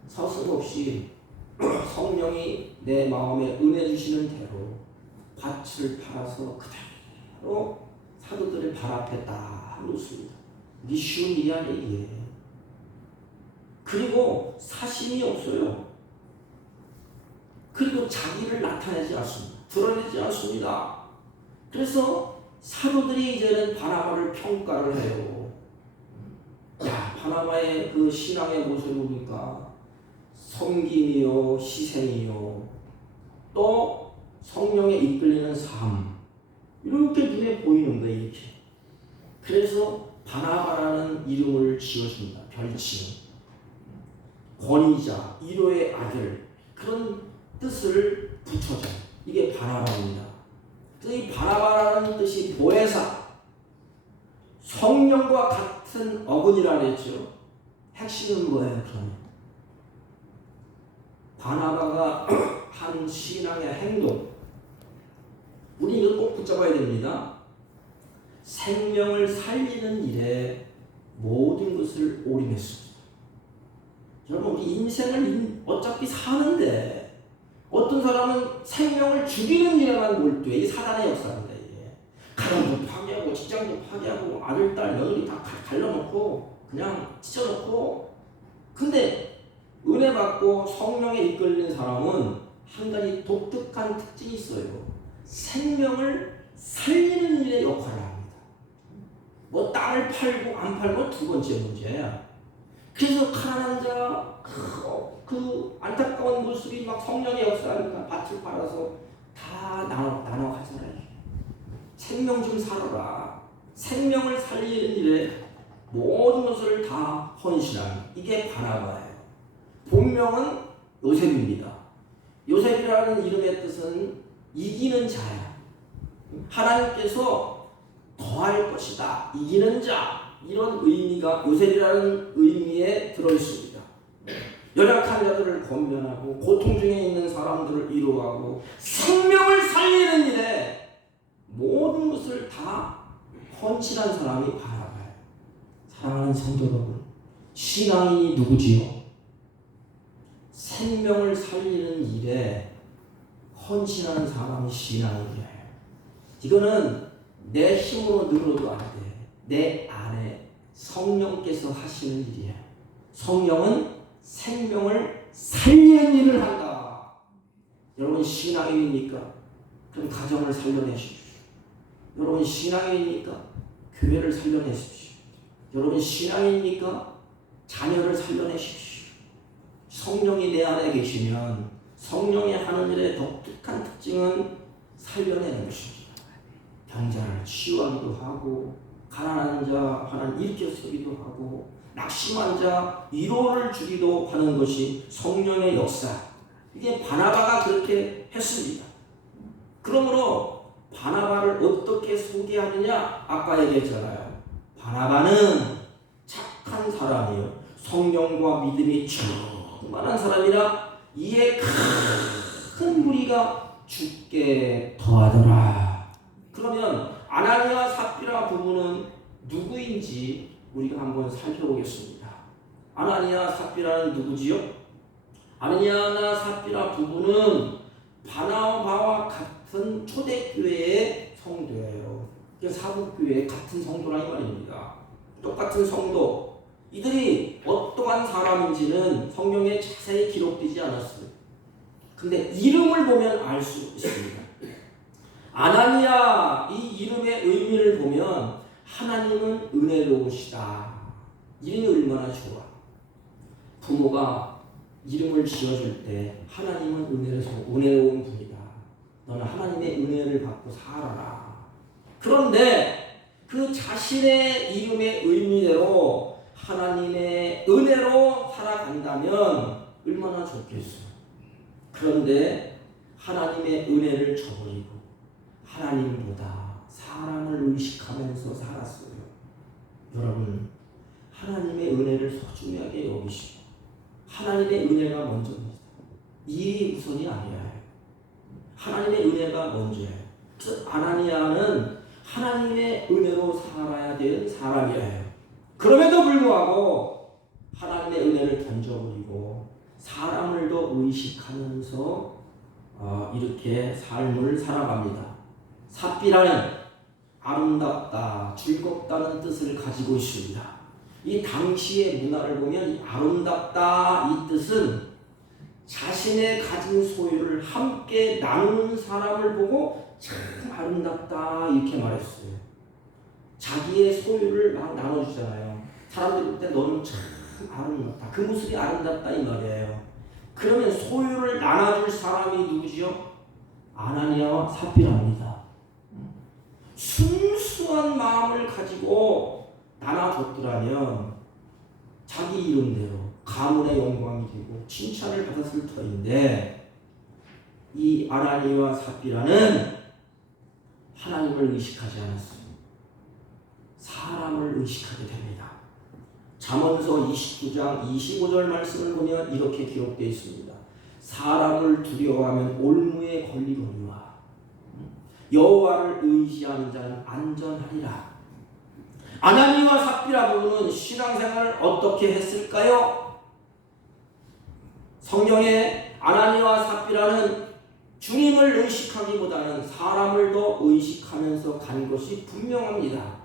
서슴없이 성령이 내 마음에 은혜 주시는 대로 밭을 팔아서 그대로 사도들의 발 앞에 딱 놓습니다. 이게 쉬운 일이 아니에요, 이게. 그리고 사심이 없어요. 그리고 자기를 나타내지 않습니다. 드러내지 않습니다. 그래서 사도들이 이제는 바나바를 평가를 해요. 야, 바나바의 그 신앙의 모습을 보니까 섬김이요, 희생이요, 또 성령에 이끌리는 삶, 이렇게 눈에 보이는 거예요, 이렇게. 그래서 바나바라는 이름을 지어줍니다. 별칭. 권위자, 위로의 아들, 그런 뜻을 붙여줘요. 이게 바나바입니다. 그래서 이 바나바라는 뜻이 보혜사, 성령과 같은 어근이라 그랬죠. 핵심은 뭐예요, 그러면? 바나바가 한 신앙의 행동, 우리 이거 꼭 붙잡아야 됩니다. 생명을 살리는 일에 모든 것을 올인했습니다. 여러분, 우리 인생을 어차피 사는데 어떤 사람은 생명을 죽이는 일에만 몰두해. 이게 사단의 역사입니다. 이게 가정도 파괴하고 직장도 파괴하고 아들, 딸, 며느리 다 갈라놓고 그냥 찢어놓고. 근데 은혜 받고 성령에 이끌린 사람은 한 가지 독특한 특징이 있어요. 생명을 살리는 일의 역할을 합니다. 뭐 땅을 팔고 안 팔고 두 번째 문제야. 그래서 가난한 자, 그 안타까운 모습이 막 성령의 역사니까 밭을 팔아서 다 나눠 가져라. 생명 좀 살아라. 생명을 살리는 일에 모든 것을 다 헌신하는, 이게 바나바예요. 본명은 요셉입니다. 요셉이라는 이름의 뜻은 이기는 자야. 하나님께서 더할 것이다, 이기는 자, 이런 의미가 요셉이라는 의미에 들어있습니다. 연약한 자들을 권면하고 고통 중에 있는 사람들을 위로하고 생명을 살리는 일에 모든 것을 다 헌신한 사람이 바나바예요. 사랑하는 성도 여러분, 신앙인이 누구지요? 생명을 살리는 일에 헌신하는 사람이 신앙인이에요. 이거는 내 힘으로 늘어도 안 돼. 내 안에 성령께서 하시는 일이에요. 성령은 생명을 살리는 일을 한다. 여러분 신앙인입니까? 그럼 가정을 살려내십시오. 여러분 신앙인입니까? 교회를 살려내십시오. 여러분 신앙인입니까? 자녀를 살려내십시오. 성령이 내 안에 계시면 성령이 하는 일의 독특한 특징은 살려내는 것입니다. 병자를 치유하기도 하고, 가난한 자 하나님 일으켜 세우기도 하고, 낙심한 자 위로를 주기도 하는 것이 성령의 역사. 이게 바나바가 그렇게 했습니다. 그러므로 바나바를 어떻게 소개하느냐? 아까 얘기했잖아요. 바나바는 착한 사람이요, 성령과 믿음이 충만한 사람이라 이에 큰 무리가 죽게 더하더라. 그러면 아나니아 삽비라 부부는 누구인지 우리가 한번 살펴보겠습니다. 아나니아 삽비라는 누구지요? 아나니아나 삽비라 부부는 바나바와 같은 초대교회의 성도예요. 사복교회의 같은 성도라 이 말입니다. 똑같은 성도. 이들이 어떠한 사람인지는 성경에 자세히 기록되지 않았어요. 근데 이름을 보면 알 수 있습니다. 아나니아, 이 이름의 의미를 보면 하나님은 은혜로우시다. 이름이 얼마나 좋아. 부모가 이름을 지어줄 때 하나님은 은혜로운 분이다. 너는 하나님의 은혜를 받고 살아라. 그런데 그 자신의 이름의 의미대로 하나님의 은혜로 살아간다면 얼마나 좋겠어요. 그런데 하나님의 은혜를 저버리고 하나님보다 사람을 의식하면서 살았어요. 여러분, 하나님의 은혜를 소중하게 여기시고 하나님의 은혜가 먼저입니다. 일이 우선이 아니에요. 하나님의 은혜가 먼저예요. 그래서 아나니아는 하나님의 은혜로 살아야 되는 사람이에요. 그럼에도 불구하고 하나님의 은혜를 던져버리고 사람을 더 의식하면서 이렇게 삶을 살아갑니다. 삽비라는 아름답다, 즐겁다는 뜻을 가지고 있습니다. 이 당시의 문화를 보면 이 아름답다 이 뜻은 자신의 가진 소유를 함께 나누는 사람을 보고 참 아름답다 이렇게 말했어요. 자기의 소유를 막 나눠주잖아요. 사람들이 볼 때 너는 참 아름답다. 그 모습이 아름답다 이 말이에요. 그러면 소유를 나눠줄 사람이 누구지요? 아나니아와 삽비라입니다. 순수한 마음을 가지고 나눠줬더라면 자기 이름대로 가문의 영광이 되고 칭찬을 받았을 터인데 이 아나니아와 삽비라는 하나님을 의식하지 않았어요. 사람을 의식하게 됩니다. 잠언서 29장 25절 말씀을 보면 이렇게 기록되어 있습니다. 사람을 두려워하면 올무에 걸리거니와 여호와를 의지하는 자는 안전하리라. 아나니아와 삽비라 부부는 신앙생활을 어떻게 했을까요? 성경에 아나니아와 삽비라는 주님을 의식하기보다는 사람을 더 의식하면서 간 것이 분명합니다.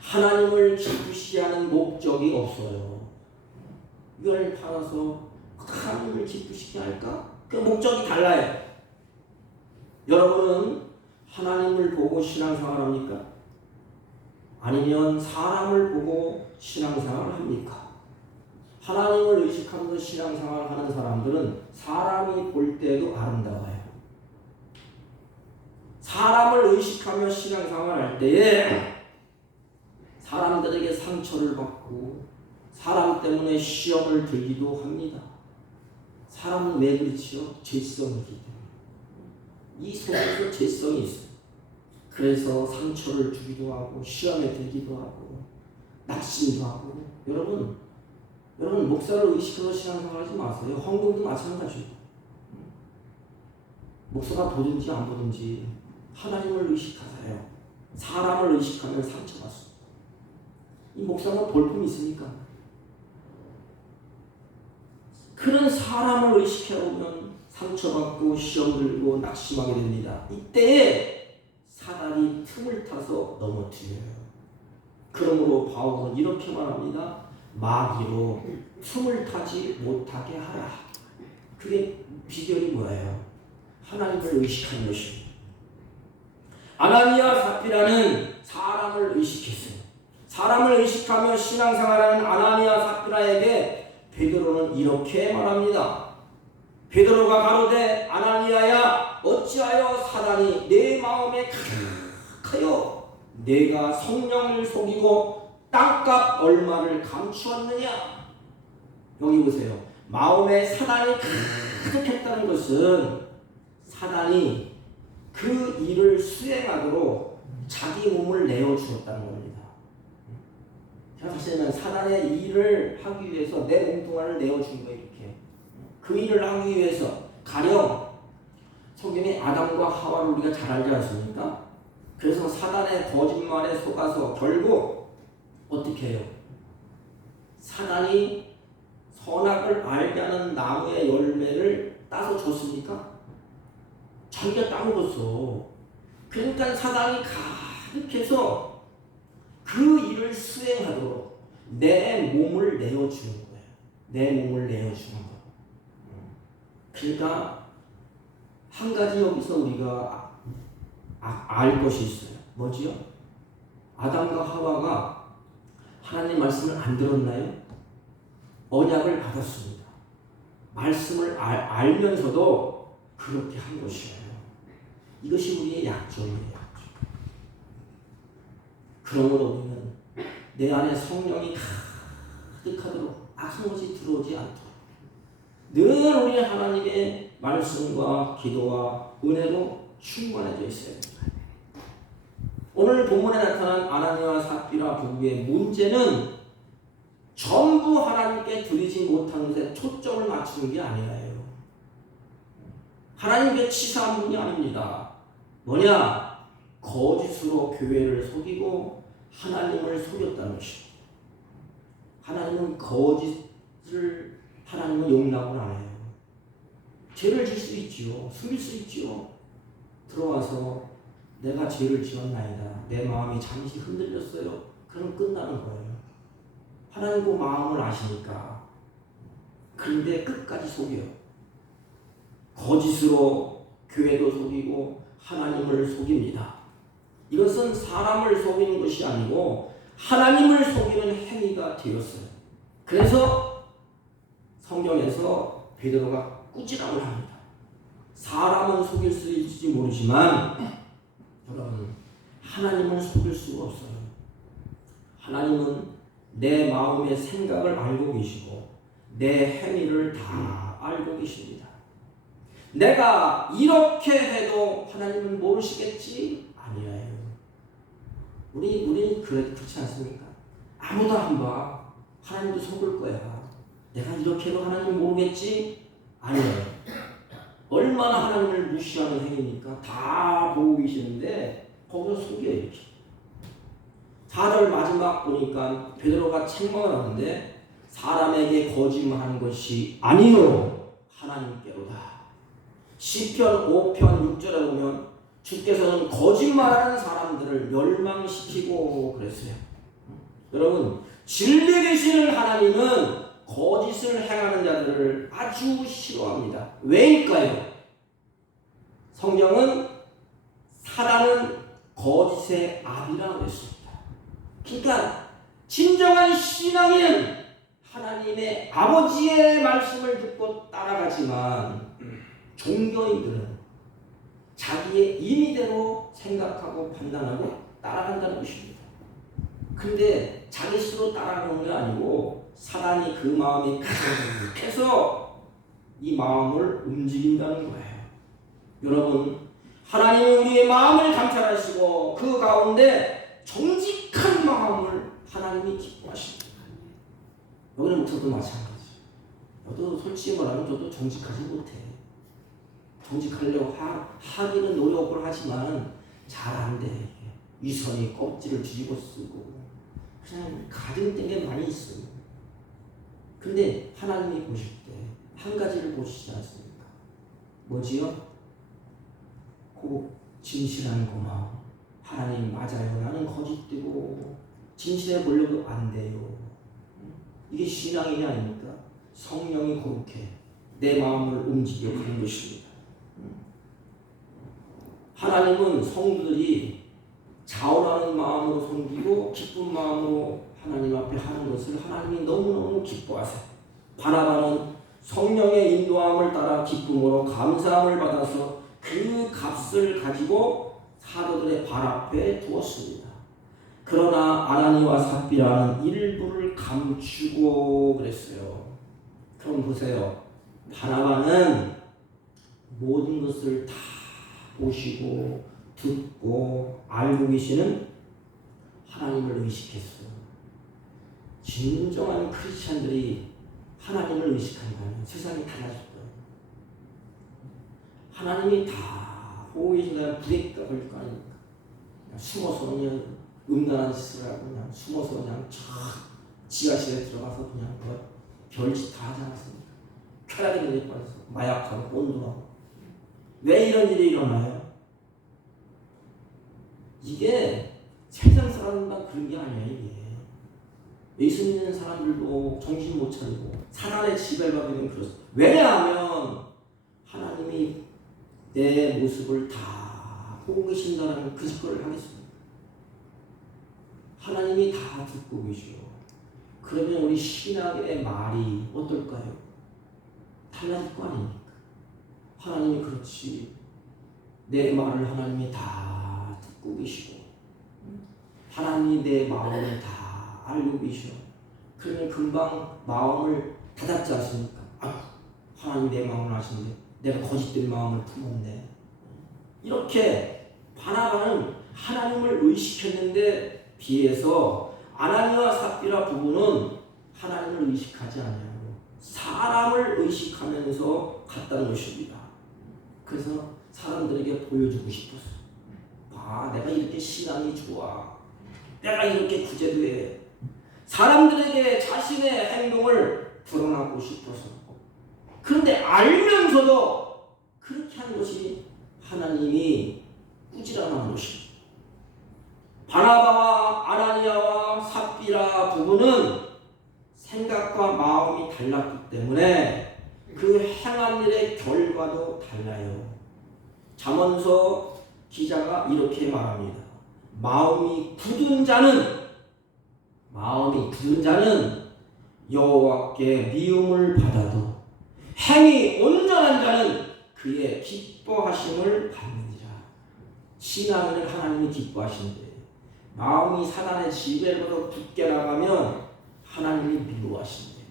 하나님을 기쁘시게 하는 목적이 없어요. 이걸 팔아서 하나님을 기쁘시게 할까? 그 목적이 달라요. 여러분은 하나님을 보고 신앙생활 합니까? 아니면 사람을 보고 신앙생활을 합니까? 하나님을 의식하면서 신앙생활을 하는 사람들은 사람이 볼 때도 아름다워요. 사람을 의식하며 신앙생활을 할 때에 사람들에게 상처를 받고 사람 때문에 시험을 들기도 합니다. 사람은 왜 그렇지요? 죄성이기 때문에. 이 속에서 죄성이 있어요. 그래서 상처를 주기도 하고 시험에 들기도 하고 낙심도 하고. 여러분 목사를 의식해서 신앙생활하지 마세요. 헌금도 마찬가지예요. 목사가 보든지 안 보든지 하나님을 의식하세요. 사람을 의식하면 상처받습니다. 이 목사가 볼품이 있습니까? 그런 사람을 의식해보면 상처받고 시험 들고 낙심하게 됩니다. 이때에 사단이 틈을 타서 넘어뜨려요. 그러므로 바울은 이렇게 말합니다. 마귀로 틈을 타지 못하게 하라. 그게 비결이 뭐예요? 하나님을 의식하는 것입니다. 아나니아 삽비라는 사람을 의식했어요. 사람을 의식하며 신앙생활하는 아나니아 삽비라에게 베드로는 이렇게 말합니다. 베드로가 가로되 아나니아야 어찌하여 사단이 내 마음에 가득하여 내가 성령을 속이고 땅값 얼마를 감추었느냐. 여기 보세요. 마음에 사단이 가득했다는 것은 사단이 그 일을 수행하도록 자기 몸을 내어주었다는 겁니다. 제가 사실은 사단의 일을 하기 위해서 내 몸뚱아리를 내어준 거예요. 이렇게 그 일을 하기 위해서 가령 성경에 아담과 하와를 우리가 잘 알지 않습니까? 그래서 사단의 거짓말에 속아서 결국 어떻게 해요? 사단이 선악을 알게 하는 나무의 열매를 따서 줬습니까? 자기가 따먹었어. 그러니까 사단이 가득해서 그 일을 수행하도록 내 몸을 내어주는 거예요. 내 몸을 내어주는 거예요. 그러니까 한 가지 여기서 우리가 알 것이 있어요. 뭐지요? 아담과 하와가 하나님 말씀을 안 들었나요? 언약을 받았습니다. 말씀을 알면서도 그렇게 한 것이에요. 이것이 우리의 약점이에요. 그러므로 우리는 내 안에 성령이 가득하도록 악한 것이 들어오지 않도록 늘 우리 하나님의 말씀과 기도와 은혜로 충만해져 있어야 됩니다. 오늘 본문에 나타난 아나니아와 삽비라 부부의 문제는 전부 하나님께 드리지 못하는 것에 초점을 맞추는 게 아니에요. 하나님께 치사한 분이 아닙니다. 뭐냐? 거짓으로 교회를 속이고 하나님을 속였다는 것입니다. 하나님은 거짓을 하나님은 용납을 안 해요. 죄를 질 수 있지요. 숨길 수 있지요. 들어와서 내가 죄를 지었나이다. 내 마음이 잠시 흔들렸어요. 그럼 끝나는 거예요. 하나님도 마음을 아시니까. 그런데 끝까지 속여요. 거짓으로 교회도 속이고 하나님을 속입니다. 이것은 사람을 속이는 것이 아니고 하나님을 속이는 행위가 되었어요. 그래서 성경에서 베드로가 꾸지람을 합니다. 사람은 속일 수 있을지 모르지만 여러분, 하나님은 속일 수가 없어요. 하나님은 내 마음의 생각을 알고 계시고 내 행위를 다 알고 계십니다. 내가 이렇게 해도 하나님은 모르시겠지? 아니에요. 우리 그렇지 않습니까? 아무도 안 봐. 하나님도 속을 거야. 내가 이렇게 해도 하나님 모르겠지? 아니에요. 얼마나 하나님을 무시하는 행위니까 다 보고 계시는데 거기서 속여요. 이렇게. 4절 마지막 보니까 베드로가 책망을 하는데 사람에게 거짓말하는 것이 아니요 하나님께로다. 시편 5편 6절에 보면 주께서는 거짓말하는 사람들을 멸망시키고 그랬어요. 여러분, 진리 계시는 하나님은 거짓을 행하는 자들을 아주 싫어합니다. 왜일까요? 성경은 사단은 거짓의 아비라고 했습니다. 그러니까 진정한 신앙인은 하나님의 아버지의 말씀을 듣고 따라가지만 종교인들은 자기의 임의대로 생각하고 판단하고 따라간다는 것입니다. 근데 자기 스스로 따라가는 게 아니고 사단이 그 마음에 가득해서 이 마음을 움직인다는 거예요. 여러분, 하나님은 우리의 마음을 감찰하시고 그 가운데 정직한 마음을 하나님이 기뻐하십니다. 여기는 목사도 마찬가지죠. 저도 솔직히 말하면 저도 정직하지 못해. 정직하려고 하기는 노력을 하지만 잘 안 돼. 위선이 껍질을 뒤집어 쓰고 그냥 가진 게 많이 있어요. 근데 하나님이 보실 때 한 가지를 보시지 않습니까? 뭐지요? 그 진실한 그 마음. 하나님 맞아요. 나는 거짓되고 진실해 보려고 안 돼요. 이게 신앙이 아닙니까? 성령이 그렇게 내 마음을 움직여 가는 것입니다. 하나님은 성도들이 자원하는 마음으로 섬기고 기쁜 마음으로 하나님 앞에 하는 것을 하나님이 너무너무 기뻐하세요. 바라바는 성령의 인도함을 따라 기쁨으로 감사함을 받아서 그 값을 가지고 사도들의 발 앞에 두었습니다. 그러나 아나니와 삽비라는 일부를 감추고 그랬어요. 그럼 보세요. 바나바는 모든 것을 다 보시고 듣고 알고 계시는 하나님을 의식했어요. 진정한 크리스찬들이 하나님을 의식한다면 세상이 달라질 거예요. 하나님이 다 보고 계신다면 부대가 걸릴 거 아닙니까? 그냥 숨어서 그냥 음란한 짓을 하고 그냥 숨어서 그냥 지하실에 들어가서 그냥 별짓 다 하지 않았습니까? 쾌락에 눈에 빠져서 마약하고 꼰도하고. 왜 이런 일이 일어나요? 이게 세상 사람만 그런 게 아니야. 이게 예수 믿는 사람들도 정신 못 차리고 사단의 지배받으면 그렇습니다. 왜냐하면 하나님이 내 모습을 다 보고 계신다는 그 짓거리를 하겠습니다. 하나님이 다 듣고 계시오. 그러면 우리 신앙의 말이 어떨까요? 달라질 거 아닙니까? 하나님이 그렇지. 내 말을 하나님이 다 듣고 계시고 하나님이 내 마음을 다 알고 계셔. 그러면 금방 마음을 닫았지 않습니까? 하나님 내 마음을 아시는데 내가 거짓된 마음을 품었네. 이렇게 바나바는 하나님을 의식했는데 비해서 아나니와 삽비라 부부는 하나님을 의식하지 않아요. 사람을 의식하면서 갔다는 것입니다. 그래서 사람들에게 보여주고 싶었어요. 봐, 내가 이렇게 신앙이 좋아. 내가 이렇게 구제돼. 사람들에게 자신의 행동을 드러나고 싶어서. 그런데 알면서도 그렇게 하는 것이 하나님이 묻지라는 것입니다. 바나바와 아나니아와 삽비라 부부는 생각과 마음이 달랐기 때문에 그 행한 일의 결과도 달라요. 잠언서 기자가 이렇게 말합니다. 마음이 굳은 자는 여호와께 미움을 받아도 행이 온전한 자는 그의 기뻐하심을 받느니라. 신앙을 하나님이 기뻐하신대. 마음이 사단의 지배로부터 굳게 나가면 하나님이 미워하신대.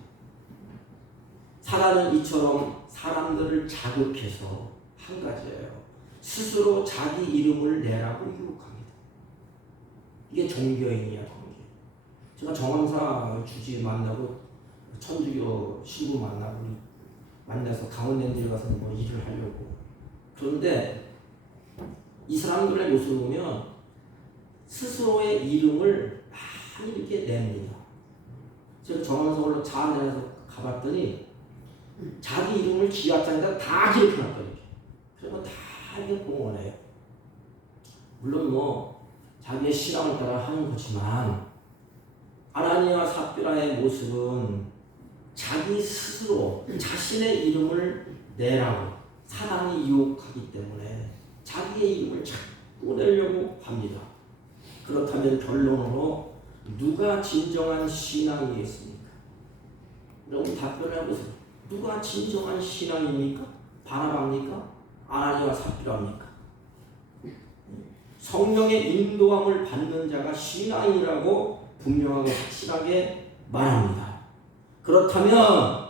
사단은 이처럼 사람들을 자극해서 한 가지예요. 스스로 자기 이름을 내라고 유혹합니다. 이게 종교인이야, 종교. 제가 정원사 주지 만나고 천주교 신부 만나서 강원랜드에 가서 뭐 일을 하려고. 그런데 이 사람들의 모습을 보면 스스로의 이름을 많이 이렇게 냅니다. 제가 정원서울로 차 안에서 가봤더니 자기 이름을 지하장에다 다 기록해놨더니 그리고 다 이게 공헌해요. 물론 뭐 자기의 신앙을 따라 하는 거지만 아나니아와 삽비라의 모습은 자기 스스로 자신의 이름을 내라고 사단이 유혹하기 때문에 자기의 이름을 자꾸 내려고 합니다. 그렇다면 결론으로 누가 진정한 신앙이겠습니까? 여러분 답변을 해보세요. 누가 진정한 신앙입니까? 바나바입니까? 아나니아와 삽비라입니까? 성령의 인도함을 받는 자가 신앙이라고 분명하고 확실하게 말합니다. 그렇다면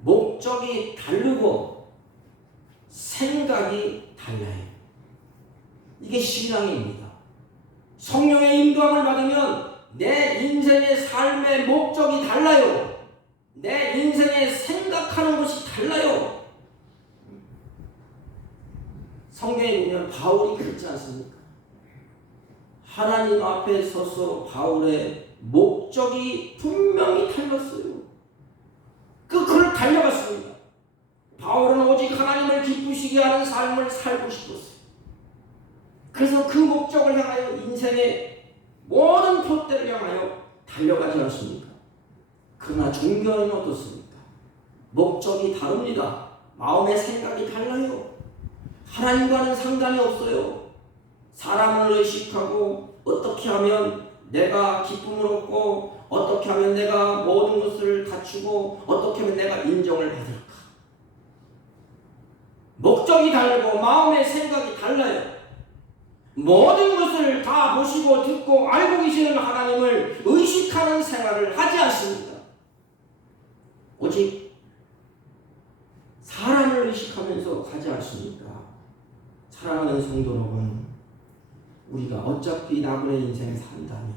목적이 다르고 생각이 달라요. 이게 신앙입니다. 성령의 인도함을 받으면 내 인생의 삶의 목적이 달라요. 내 인생의 생각하는 것이 달라요. 성경에 보면 바울이 그렇지 않습니까? 하나님 앞에 서서 바울의 목적이 분명히 달랐어요. 그걸 달려갔습니다. 바울은 오직 하나님을 기쁘시게 하는 삶을 살고 싶었어요. 그래서 그 목적을 향하여 인생의 모든 표대를 향하여 달려가지 않습니까? 그러나 종교는 어떻습니까? 목적이 다릅니다. 마음의 생각이 달라요. 하나님과는 상관이 없어요. 사람을 의식하고 어떻게 하면 내가 기쁨을 얻고 어떻게 하면 내가 모든 것을 갖추고 어떻게 하면 내가 인정을 받을까. 목적이 다르고 마음의 생각이 달라요. 모든 것을 다 보시고 듣고 알고 계시는 하나님을 의식하는 생활을 하지 않습니다. 오직 사람을 의식하면서 가지 않습니까? 사랑하는 성도 여러분, 우리가 어차피 나그네 인생을 산다면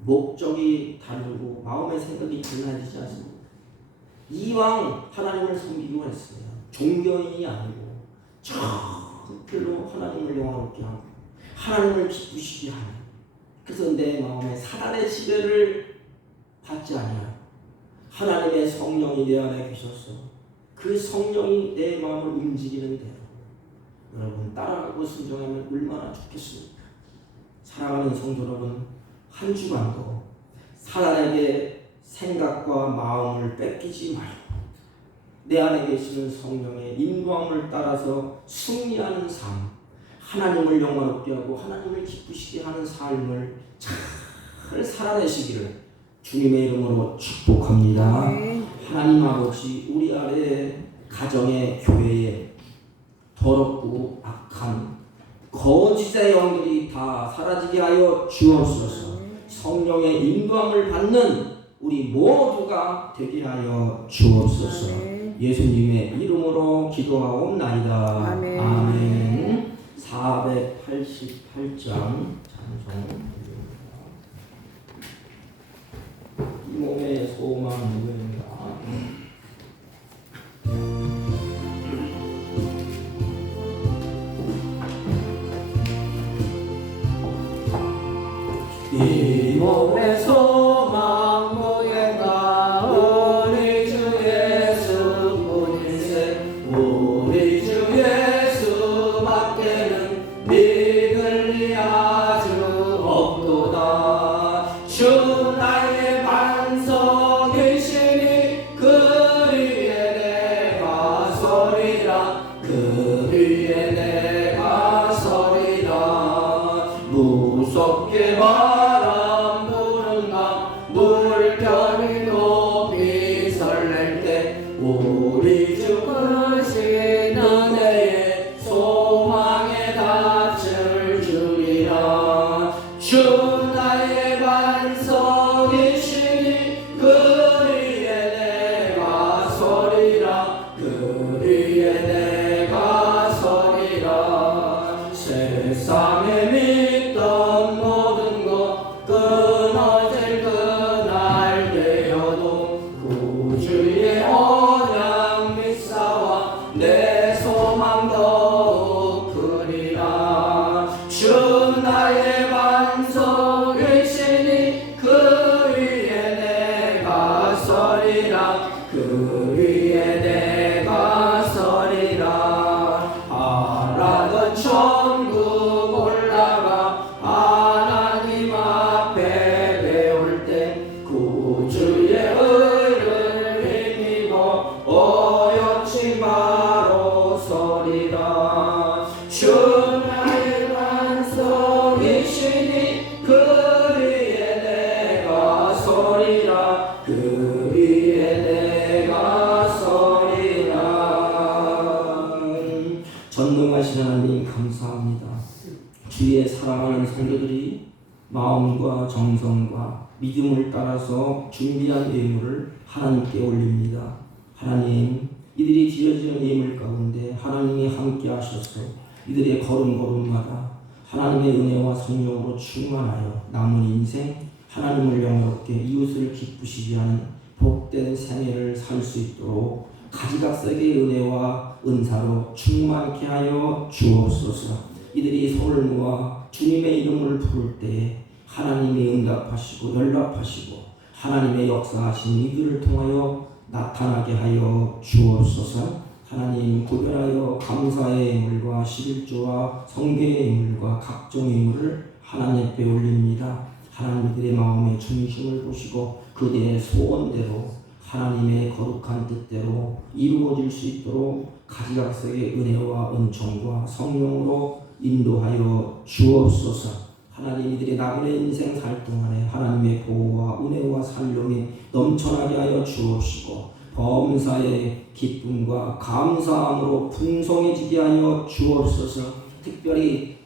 목적이 다르고 마음의 생각이 달라지지 않습니까? 이왕 하나님을 섬기기로 했어요. 종교인이 아니고 정말로 하나님을 영화롭게 하고 하나님을 기쁘시게 하는, 그래서 내 마음에 사단의 지배를 받지 아니하고 하나님의 성령이 내 안에 계셔서 그 성령이 내 마음을 움직이는 대로 여러분 따라가고 순종하면 얼마나 좋겠습니까? 사랑하는 성도 여러분, 한 주간도 사단에게 생각과 마음을 뺏기지 말고 내 안에 계시는 성령의 인도함을 따라서 승리하는 삶, 하나님을 영광롭게 하고 하나님을 기쁘시게 하는 삶을 잘 살아내시기를 주님의 이름으로 축복합니다. 하나님 아버지, 우리 아래 가정의 교회에 더럽고 악한 거짓의 영들이 다 사라지게 하여 주옵소서. 성령의 인도함을 받는 우리 모두가 되게 하여 주옵소서. 예수님의 이름으로 기도하옵나이다. 아멘. 아멘. 488장 찬송. 이 몸의 소망 누구인가? 이 몸의 소망 무게가 우리 주 예수뿐일세. 우리 주 예수 세상에 믿던 모든 것 끊어질 그날 되어도 구주의 언약 믿사와 내 소망 더욱 크리라. 주 나의 반석이시니 그 위에 내가 서리라. 그 위에 내가 서리라. 하나는 천국 올라가 하나님 앞에 배울 때 구주의 의를 힘입어 어여친 바로 서리라. 주 나의 반석이시니 그 위에 내가 서리라. 그 위에 내가 서리라. 전능하신 하나님 감사합니다. 주의 사랑하는 성도들이 마음과 정성과 믿음을 따라서 준비한 예물을 하나님께 올립니다. 하나님, 이들이 드려지는 예물 가운데 하나님이 함께 하셔서 이들의 걸음걸음마다 하나님의 은혜와 성령으로 충만하여 남은 인생 하나님을 영화롭게 이웃을 기쁘시게 하는 복된 생애를 살 수 있도록 가지각색의 은혜와 은사로 충만케 하여 주옵소서. 이들이 손을 모아 주님의 이름을 부를 때에 하나님이 응답하시고 연락하시고 하나님의 역사하신 이들을 통하여 나타나게 하여 주옵소서. 하나님, 구별하여 감사의 예물과 11조와 성계의 예물과 각종 예물을 하나님 앞에 올립니다. 하나님들의 마음의 중심을 보시고 그들의 소원대로 하나님의 거룩한 뜻대로 이루어질 수 있도록 가지각색의 은혜와 은총과 성령으로 인도하여 주옵소서. 하나님, 이들의 남은 인생 살 동안에 하나님의 보호와 은혜와 살림이 넘쳐나게 하여 주옵시고 범사의 기쁨과 감사함으로 풍성해지게 하여 주옵소서. 특별히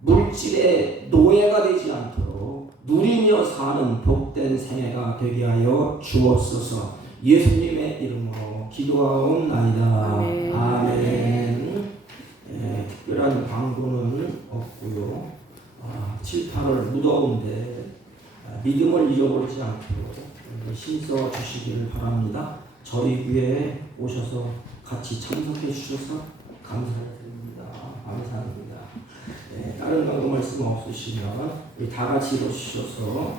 물질의 노예가 되지 않도록 누리며 사는 복된 생애가 되게 하여 주옵소서. 예수님의 이름으로 기도하옵나이다. 아멘. 아멘. 특별한 광고는 없고요. 7, 8월 무더운데 믿음을 잃어버리지 않도록 힘써 주시기를 바랍니다. 저희 교회에 오셔서 같이 참석해 주셔서 감사드립니다. 감사합니다. 다른 광고 말씀 없으시면 우리 다 같이 일어서셔서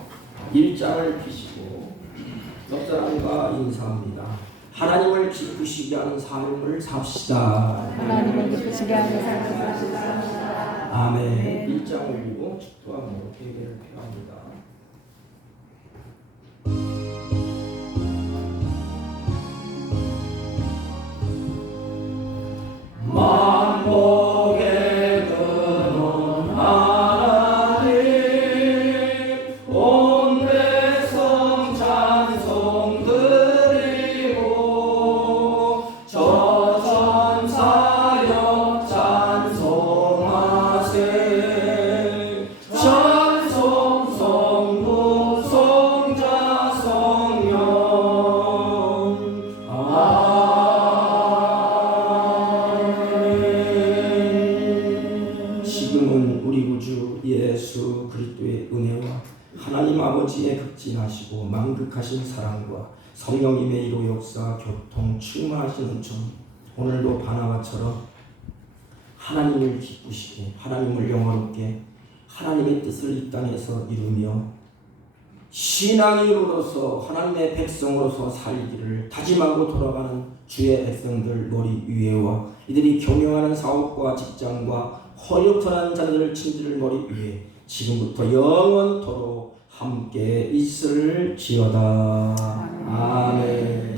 일장을 피시고 옆 사람과 인사합니다. 하나님을 기쁘시게 하는 삶을 삽시다. 하나님을 기쁘시게 하는 삶을 삽시다. 아멘. 일장 올리고 축도하고 예배를 표합니다. 만복의 근원 하나님 온 백성 찬송 드리고 저 천사여 찬송하세. 찬송 성부 성자 성령 지금은 우리 구주 예수 그리스도의 은혜와 하나님 아버지의 극진하시고 만극하신 사랑과 성령님의 이로 역사 교통 충만하신 은총 오늘도 바나바처럼 하나님을 기쁘시게 하나님을 영화롭게 하나님의 뜻을 이 땅에서 이루며 신앙인으로서 하나님의 백성으로서 살기를 다짐하고 돌아가는 주의 백성들 머리 위에와 이들이 경영하는 사업과 직장과 허력전한 자들 친지들 머리 위에 지금부터 영원토록 함께 있을지어다. 아멘.